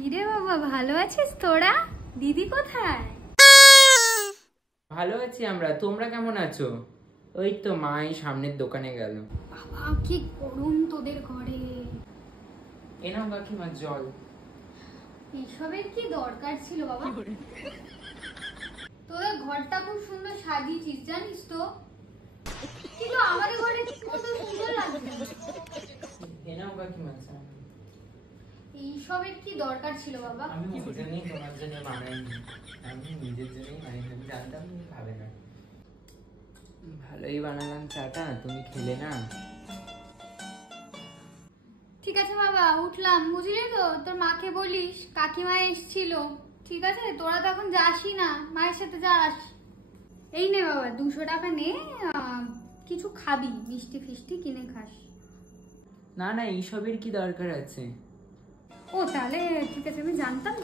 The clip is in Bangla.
কিরে বাবা, ভালো আছিস তোরা? দিদি কোথায়? ভালো আছি আমরা, তোমরা কেমন আছো? ওই তো মা এই সামনের দোকানে গেল। বাবা কি গরম তোদের ঘরে। এ নাও কাকিমা জল। এসবের কি দরকার ছিল বাবা? তোদের ঘরটা খুব সুন্দর সাজিয়েছিস জানিস তো, কিন্তু আমাদের ঘরে কত সুন্দর লাগছে। এ নাও কাকিমা চা। এইসবের কি দরকার ছিল বাবা? আমি ওর জন্যই তোমার জন্য বানাইনি, আমি নিজের জন্যই বানাইনি, আমি জানতাম তুমি খাবে না। ভালোই বানালাম চাটা, তুমি খেলে না? ঠিক আছে বাবা, উঠলাম। বুঝলি তো, তোর মাকে বলিস কাকিমা এসেছিল। ঠিক আছে, তোরা তো এখন যাসই না, মায়ের সাথে যাস। এই নে বাবা 200 টাকা নে, কিছু খাবি, মিষ্টি ফিষ্টি কিনে খাস। না না, এইসবের কি দরকার আছে? ও তাহলে ঠিক আছে, আমি জানতাম